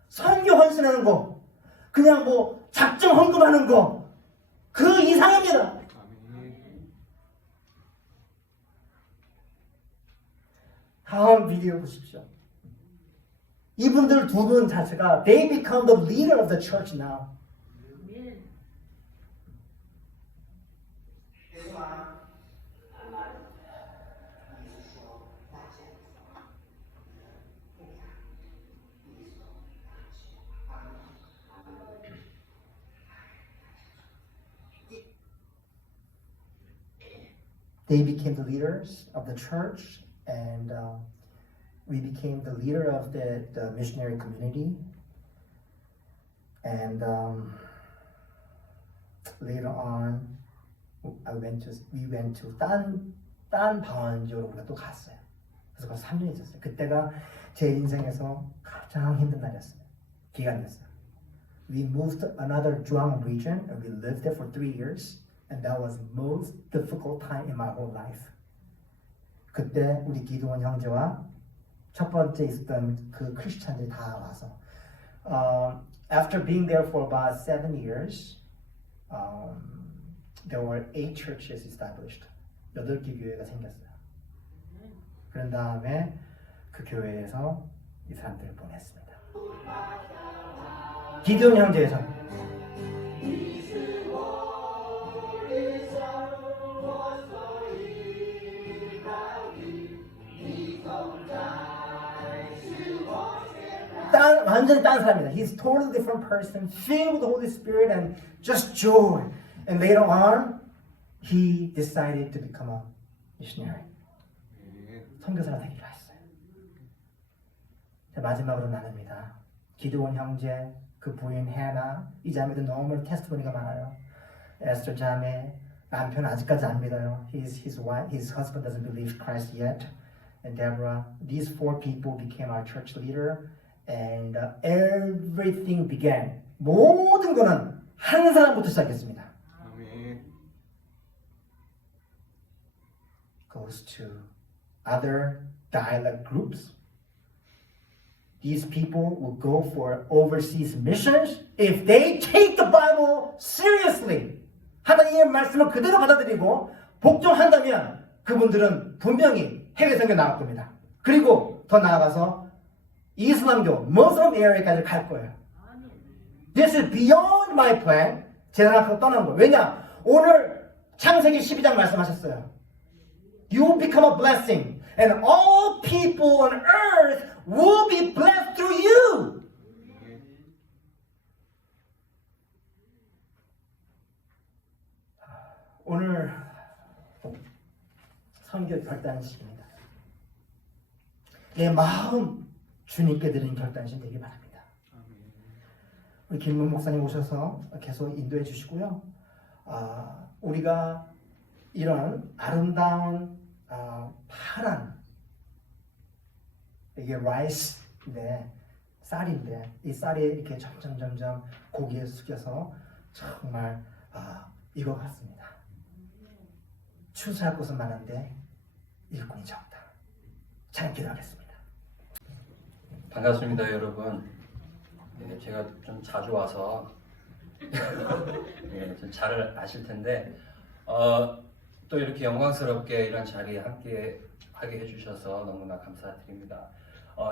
선교 헌신하는 거, 그냥 뭐 작정 헌금하는 거, 그 이상입니다. 다음 비디오 보십시오. 이분들 두 분 자체가 they become the leader of the church now. They became the leaders of the church, and we became the leader of the missionary community. And later on, we went to 딴 바완지로 우리가 또 갔어요. 그래서 거기서 3년 있었어요. 그때가 제 인생에서 가장 힘든 날이었어요. 기간이었어요. We moved to another Zhuang region, and we lived there for 3 years. And that was the most difficult time in my whole life. 그때 우리 기도원 형제와 첫 번째 있었던 그 크리스찬들이 다 와서 after being there for about 7 years, there were 8 churches established. 8개 교회가 생겼어요. 그런 다음에 그 교회에서 이 사람들을 보냈습니다. 기도원 형제에서 완전히 딴 사람이다. He's a totally different person, filled with the Holy Spirit and just joy. And later on, he decided to become a missionary. 선교사가 되기로 했어요. 자, 마지막으로 나눕니다. 기도원 형제, 그 부인 해나, 이 자매도 너무 테스트머니가 많아요. 에스터 자매, 남편 아직까지 안 믿어요. His husband doesn't believe Christ yet. And Deborah, these 4 people became our church leader. And everything began. 모든 거는 한 사람부터 시작했습니다. Goes to other dialect groups. These people will go for overseas missions if they take the Bible seriously. 하나님의 말씀을 그대로 받아들이고 복종한다면 그분들은 분명히 해외 선교 나갈 겁니다. 그리고 더 나아가서 이슬람교, Muslim area까지 갈 거예요. This is beyond my plan. 제 나라로 떠나는 거예요. 왜냐? 오늘 창세기 12장 말씀하셨어요. You will become a blessing, and all people on earth will be blessed through you. 오늘 선교 결단식입니다. 내 마음 주님께 드리는 결단식 되기 바랍니다. 우리 김문 목사님 오셔서 계속 인도해 주시고요. 우리가 이런 아름다운 파란 이게 라이스인데 쌀인데 이 쌀이 이렇게 점점 고기에 숙여서 정말 익어갔습니다. 추수할 곳은 많은데 일꾼이 적다. 잘 기도하겠습니다. 반갑습니다, 여러분. 예, 제가 좀 자주 와서 예, 좀 잘 아실 텐데 또 이렇게 영광스럽게 이런 자리에 함께 하게 해주셔서 너무나 감사드립니다.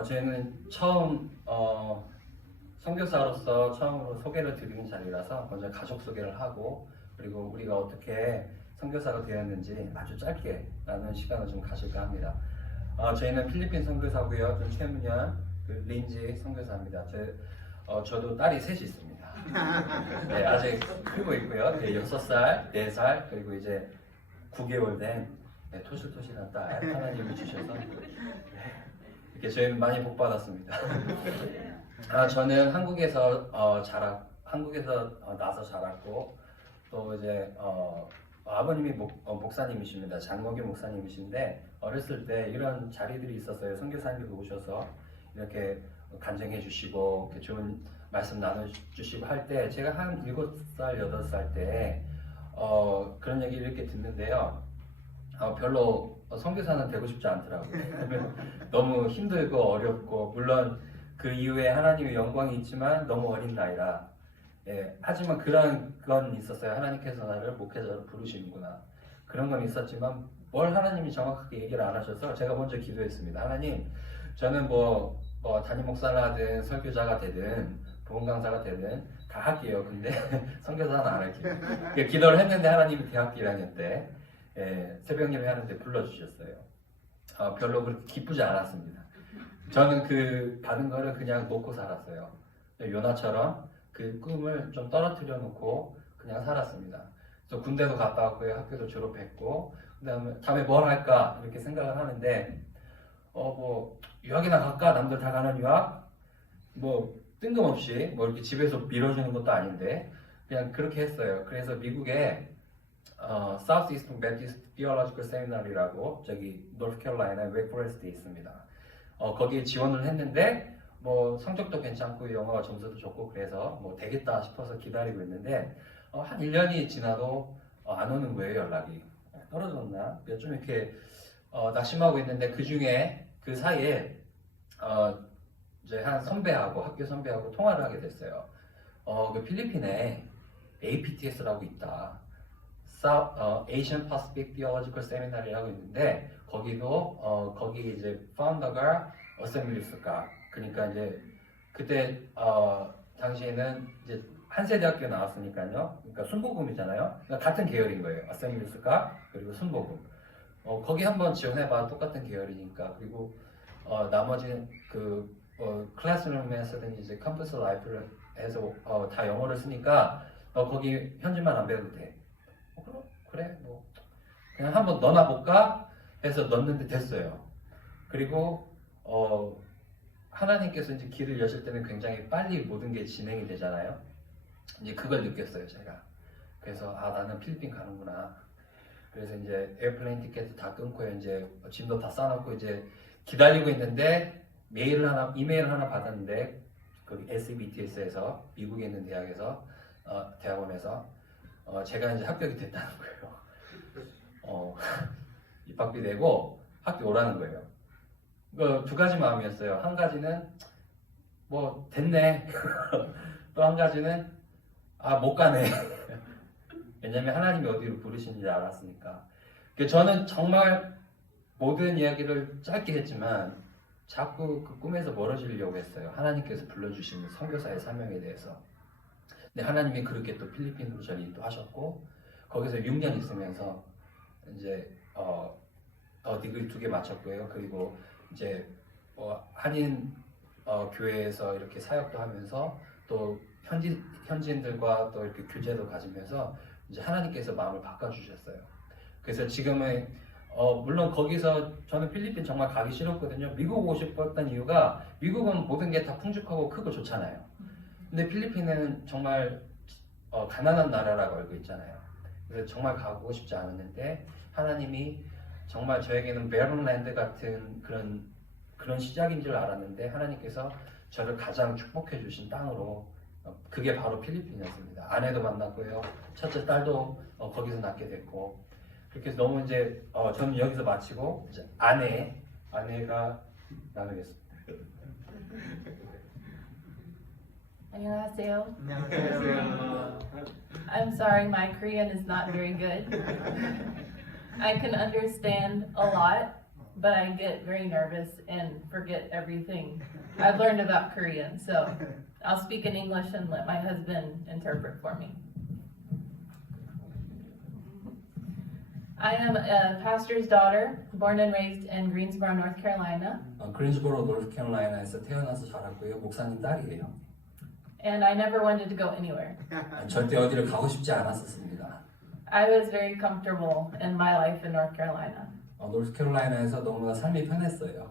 저희는 처음 선교사로서 처음으로 소개를 드리는 자리라서 먼저 가족 소개를 하고 그리고 우리가 어떻게 선교사가 되었는지 아주 짧게 나누는 시간을 좀 가질까 합니다. 저희는 필리핀 선교사고요. 좀 최문현, 린지 선교사입니다. 저도 딸이 셋이 있습니다. 네, 아직 크고 있고요. 네, 6살, 4살, 그리고 이제 9개월 된 토실토실한 딸 하나님이 주셔서 이렇게 저희는 많이 복 받았습니다. 저는 한국에서 나서 자랐고 또 이제 아버님이 목사님이십니다. 장목유 목사님이신데 어렸을 때 이런 자리들이 있었어요. 선교사님도 오셔서 이렇게 간증해 주시고 이렇게 좋은 말씀 나눠주시고 할 때 제가 한 7살, 8살 때 그런 얘기를 이렇게 듣는데요. 별로 선교사는 되고 싶지 않더라고요. 너무 힘들고 어렵고 물론 그 이후에 하나님의 영광이 있지만 너무 어린 나이라 예, 하지만 그런 건 있었어요. 하나님께서 나를 목회자로 부르시는구나. 그런 건 있었지만 뭘 하나님이 정확하게 얘기를 안 하셔서 제가 먼저 기도했습니다. 하나님, 저는 뭐 담임 목사를 하든 설교자가 되든 복음 강사가 되든 다 할게요. 근데 선교사는 안 할게요. 기도를 했는데 하나님이 대학교 1학년 때 새벽 예배 하는데 불러주셨어요. 별로 그렇게 기쁘지 않았습니다. 저는 그 받은 거를 그냥 놓고 살았어요. 요나처럼 그 꿈을 좀 떨어뜨려 놓고 그냥 살았습니다. 그래서 군대도 갔다 왔고요. 학교도 졸업했고 다음에 뭘 할까 이렇게 생각을 하는데 뭐 유학이나 갈까? 남들 다 가는 유학? 뭐 뜬금없이 뭐 이렇게 집에서 밀어주는 것도 아닌데 그냥 그렇게 했어요. 그래서 미국에 Southeastern Baptist Theological Seminary라고 저기 노스캐롤라이나 웨이포레스트에 있습니다. 거기에 지원을 했는데 뭐 성적도 괜찮고 영어가 점수도 좋고 그래서 뭐 되겠다 싶어서 기다리고 있는데 한 1년이 지나도 안 오는 거예요. 연락이 떨어졌나? 좀 이렇게 낙심하고 있는데 그 사이에 이제 한 선배하고 학교 선배하고 통화를 하게 됐어요. 그 필리핀에 APTS라고 있다. Asian Pacific Theological Seminary라고 있는데 거기 이제 파운더가 어셈블리스가 그러니까 이제 그때 당시에는 이제 한세대학교 나왔으니까요. 그러니까 순복음이잖아요. 그러니까 같은 계열인 거예요. 어셈블리스가 그리고 순복음. 거기 한번 지원해봐. 똑같은 계열이니까. 그리고 나머지 클래스룸에 쓰든지 이제 캠퍼스 라이프를 해서 다 영어를 쓰니까 거기 현지만 안 배워도 돼. 그래 뭐 그냥 한번 넣어놔볼까 해서 넣었는데 됐어요. 그리고 하나님께서 이제 길을 여실 때는 굉장히 빨리 모든 게 진행이 되잖아요. 이제 그걸 느꼈어요 제가. 그래서 나는 필리핀 가는구나. 그래서 이제 에어플레인 티켓도 다 끊고 이제 짐도 다 싸놓고 이제 기다리고 있는데 이메일을 하나 받았는데 그 SBTS에서 미국에 있는 대학원에서 제가 이제 합격이 됐다는 거예요. 입학비 내고 학교 오라는 거예요. 두 가지 마음이었어요. 한 가지는 뭐 됐네. 또 한 가지는 못 가네. 왜냐면 하나님이 어디로 부르시는지 알았으니까. 저는 정말 모든 이야기를 짧게 했지만 자꾸 그 꿈에서 멀어지려고 했어요. 하나님께서 불러주시는 선교사의 사명에 대해서. 근데 하나님이 그렇게 또 필리핀으로 저를 인도하셨고 거기서 6년 있으면서 이제 디그리 2개 마쳤고요. 그리고 이제 한인 교회에서 이렇게 사역도 하면서 또 현지인들과 또 이렇게 교제도 가지면서 이제 하나님께서 마음을 바꿔주셨어요. 그래서 지금은 물론 거기서 저는 필리핀 정말 가기 싫었거든요. 미국 오고 싶었던 이유가 미국은 모든 게 다 풍족하고 크고 좋잖아요. 근데 필리핀은 정말 가난한 나라라고 알고 있잖아요. 그래서 정말 가고 싶지 않았는데 하나님이 정말 저에게는 베런랜드 같은 그런 시작인 줄 알았는데 하나님께서 저를 가장 축복해 주신 땅으로 그게 바로 필리핀이었습니다. 아내도 만났고요. 첫째 딸도 거기서 낳게 됐고 그렇게 해서 너무 이제 저는 여기서 마치고 이제 아내가 나누겠습니다. 안녕하세요. 안녕하세요. I'm sorry, my Korean is not very good. I can understand a lot, but I get very nervous and forget everything I've learned about Korean. So I'll speak in English and let my husband interpret for me. I am a pastor's daughter, born and raised in Greensboro, North Carolina. 그린스보로 노스캐롤라이나에서 태어나서 자랐고요. 목사님 딸이에요. And I never wanted to go anywhere. 절대 어디를 가고 싶지 않았었습니다. I was very comfortable in my life in North Carolina. 노스캐롤라이나에서 너무나 삶이 편했어요.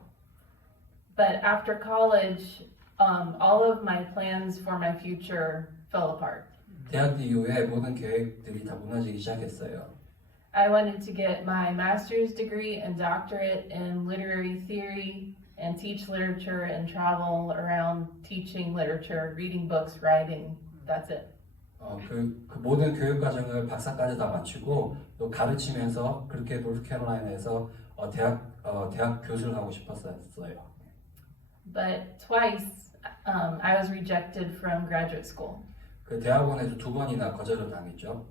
But after college, all of my plans for my future fell apart. 대학 이후에 모든 계획들이 다 무너지기 시작했어요. I wanted to get my master's degree and doctorate in literary theory and teach literature and travel around teaching literature, reading books, writing. That's it. 그 모든 교육 과정을 박사까지 다 마치고 또 가르치면서 그렇게 노스캐롤라이나에서 대학 교수를 하고 싶었어요. But twice, I was rejected from graduate school. 그 대학원에서 2번이나 거절을 당했죠.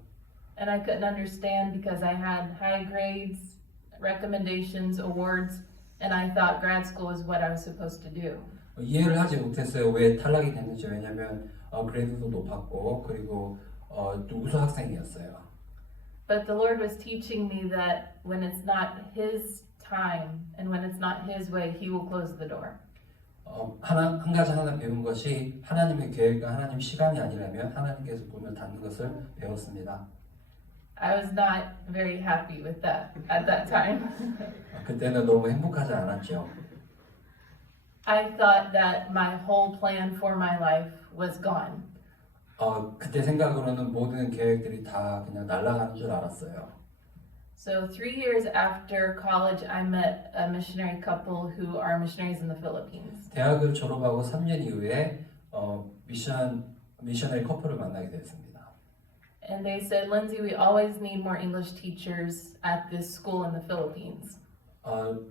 And I couldn't understand because I had high grades, recommendations, awards, and I thought grad school was what I was supposed to do. 이해를 하지 못했어요. 왜 탈락이 됐는지. 왜냐면 그레이드도 높았고 그리고 우수 학생이었어요. But the Lord was teaching me that when it's not His time and when it's not His way, He will close the door. 한 가지 하나 배운 것이 하나님의 계획과 하나님 시간이 아니라면 하나님께서 문을 닫는 것을 배웠습니다. I was not very happy with that at that time. 그때는 너무 행복하지 않았죠. I thought that my whole plan for my life was gone. 그때 생각으로는 모든 계획들이 다 그냥 날아가는 줄 알았어요. So 3 years after college, I met a missionary couple who are missionaries in the Philippines. 대학을 졸업하고 3년 이후에 미셔너리 커플을 만나게 됐습니다. And they said, Lindsay, we always need more English teachers at this school in the Philippines.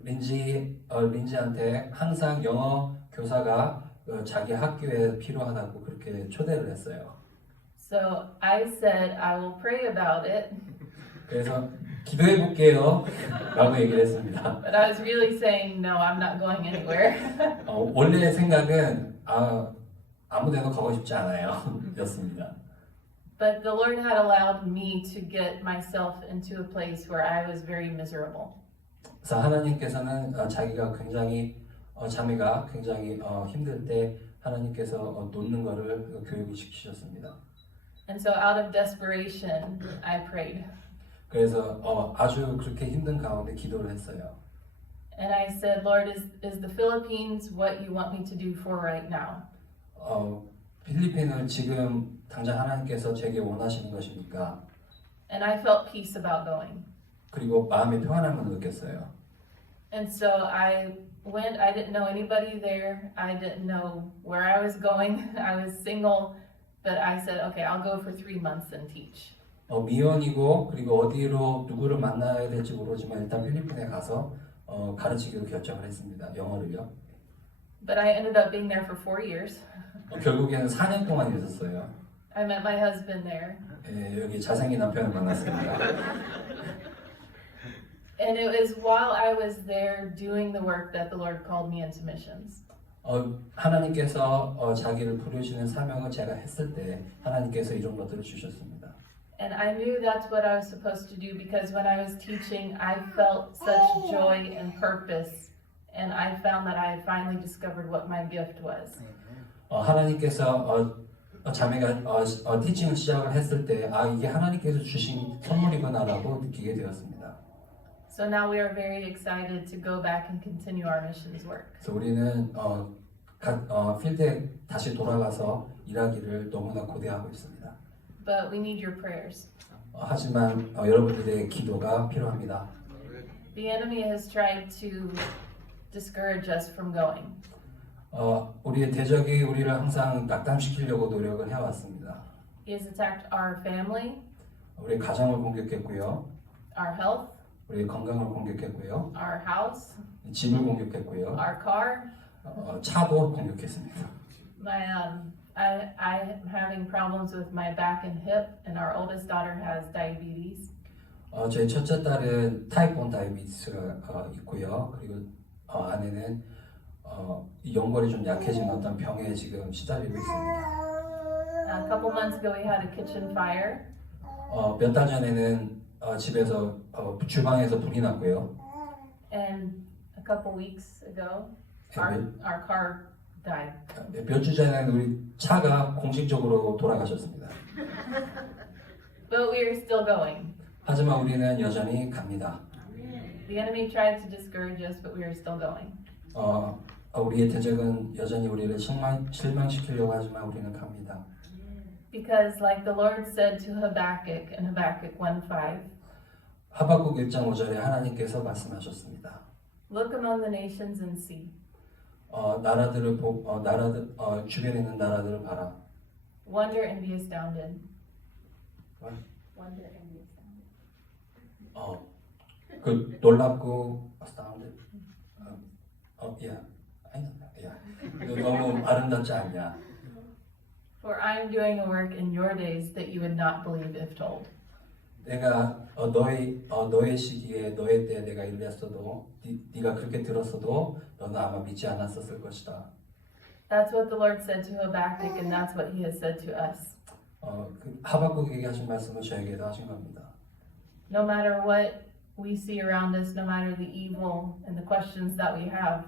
린지한테 항상 영어 교사가 자기 학교에 필요하다고 그렇게 초대를 했어요. So I said, I will pray about it. 그래서 기도해 볼게요 라고 얘기를 했습니다. But I was really saying, no, I'm not going anywhere. 원래 생각은 아무 데도 가고 싶지 않아요 였습니다. But the Lord had allowed me to get myself into a place where I was very miserable. 그래서 하나님께서는 자기가 굉장히 자매가 굉장히 힘들 때 하나님께서 놓는 거를 교육을 시키셨습니다. And so out of desperation, I prayed. 그래서 아주 그렇게 힘든 가운데 기도를 했어요. And I said, Lord, is the Philippines what you want me to do for right now? 필리핀을 지금 당장 하나님께서 제게 원하시는 것입니까? And I felt peace about going. 그리고 마음의 평안함을 느꼈어요. And so I went. I didn't know anybody there. I didn't know where I was going. I was single, but I said, okay, I'll go for 3 months and teach. 미혼이고 그리고 어디로 누구를 만나야 될지 모르지만 일단 필리핀에 가서 가르치기로 결정을 했습니다. 영어를요. But I ended up being there for 4 years. 결국에는 4년 동안 있었어요. I met my husband there. 여기 잘생긴 남편을 만났습니다. And it was while I was there doing the work that the Lord called me into missions. 하나님께서 자기를 부르시는 사명을 제가 했을 때 하나님께서 이런 것들을 주셨습니다. And I knew that's what I was supposed to do because when I was teaching, I felt such joy and purpose. And I found that I had finally discovered what my gift was. 하나님께서 자매가 티칭을 시작을 했을 때 이게 하나님께서 주신 선물이구나라고 느끼게 되었습니다. So now we are very excited to go back and continue our missions work. 그래서 우리는 필드에 다시 돌아가서 일하기를 너무나 고대하고 있습니다. But we need your prayers. 하지만 여러분들의 기도가 필요합니다. The enemy has tried to discourage us from going. 우리의 대적이 우리를 항상 낙담시키려고 노력을 해왔습니다. He has attacked our family, 우리 가정을 공격했고요. our health, 우리의 건강을 공격했고요. our house, 집을 공격했고요. our car. 차도 공격했습니다. I'm having problems with my back and hip, and our oldest daughter has diabetes. 저희 첫째 딸은 타입 1 다이비티스가 있고요. 그리고 아내는 연골이 좀 약해진 어떤 병에 지금 시달리고 있습니다. A couple months ago, we had a kitchen fire, 몇 달 전에는 집에서 주방에서 불이 났고요. and a couple weeks ago, our car died. 몇 주 전에는 우리 차가 공식적으로 돌아가셨습니다. But we are still going. 하지만 우리는 여전히 갑니다. The enemy tried to discourage us, but we are still going. 우리의 대적은 여전히 우리를 실망시키려고 하지만 우리는 갑니다. Because, like the Lord said to Habakkuk in Habakkuk 1:5, 하박국 1장 5절에 하나님께서 말씀하셨습니다. look among the nations and see. 나라들을 주변에 있는 나라들을 봐라. Wonder and be astounded. What? Wonder and be astounded. 그 놀랍고 astounded. Yeah. I know that. Yeah. 너무 아름답지 않냐? For I am doing a work in your days that you would not believe if told. 내가 너의 시기에 너의 때에 내가 일했어도 네가 그렇게 들었어도 너는 아마 믿지 않았었을 것이다. That's what the Lord said to Habakkuk, and that's what He has said to us. 그 하박국에게 하신 말씀을 저에게도 하신 겁니다. No matter what we see around us, no matter the evil and the questions that we have,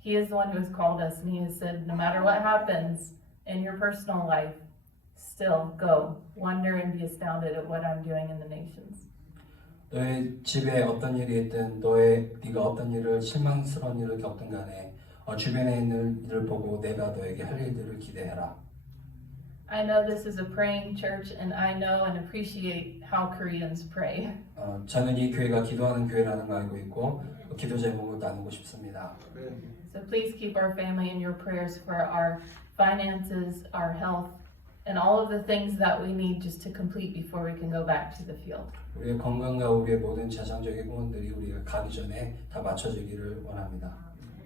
He is the one who has called us, and He has said, no matter what happens in your personal life, still go, wonder and be astounded at what I'm doing in the nations. 너의 집에 어떤 일이 있든 네가 어떤 일을 실망스러운 일을 겪든 간에 주변에 있는 일을 보고 내가 너에게 할 일들을 기대해라. I know this is a praying church, and I know and appreciate how Koreans pray. 저는 이 교회가 기도하는 교회라는 걸 알고 있고 기도 제목을 나누고 싶습니다. So please keep our family in your prayers for our finances, our health, and all of the things that we need just to complete before we can go back to the field. 우리의 건강과 우리의 모든 재정적인 부분들이 우리가 가기 전에 다 맞춰지기를 원합니다.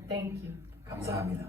Thank you. 감사합니다.